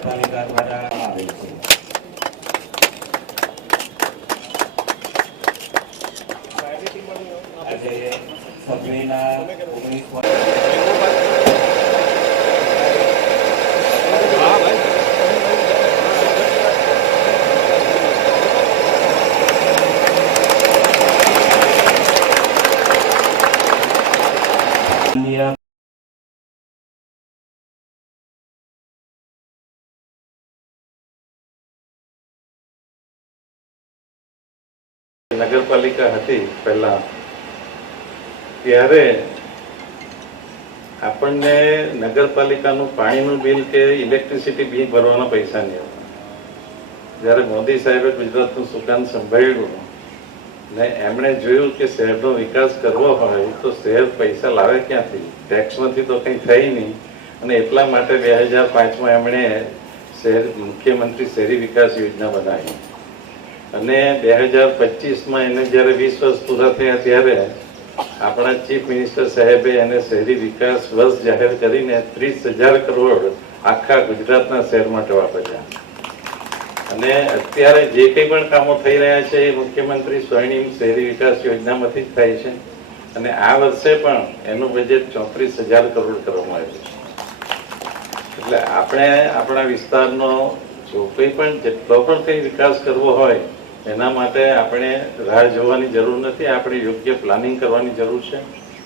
નગરપાલિકા દ્વારા આવેલ છે। આજે સભ્યના 19 નગરપાલિકા હતી પહેલા ત્યારે આપણને નગરપાલિકાનું પાણીનું બિલ કે ઇલેક્ટ્રિસિટી બિલ ભરવાના પૈસા નહીં હતા। જ્યારે મોદી સાહેબે ગુજરાતનું સુકાન સંભાળ્યું ને એમણે જોયું કે શહેરનો વિકાસ કરવો હોય તો શહેર પૈસા લાવે ક્યાંથી, ટેક્સમાંથી તો કંઈ થઈ નહીં, અને એટલા માટે 2005માં એમણે મુખ્યમંત્રી શહેરી વિકાસ યોજના બનાવી અને 2025માં એને જ્યારે 20 વર્ષ પૂરા થયા ત્યારે આપણા ચીફ મિનિસ્ટર સાહેબે એને શહેરી વિકાસ વર્ષ જાહેર કરીને 30,000 કરોડ આખા ગુજરાતના શહેર માટે વાપર્યા। અને અત્યારે જે કંઈ પણ કામો થઈ રહ્યા છે એ મુખ્યમંત્રી સ્વર્ણિમ શહેરી વિકાસ યોજનામાંથી જ થાય છે અને આ વર્ષે પણ એનું બજેટ 34,000 કરોડ કરવામાં આવ્યું છે। એટલે આપણે આપણા વિસ્તારનો જો કંઈ પણ જેટલો પણ કંઈ વિકાસ કરવો હોય એના માટે આપણે રાહ જોવાની જરૂર નથી, આપણે યોગ્ય પ્લાનિંગ કરવાની જરૂર છે।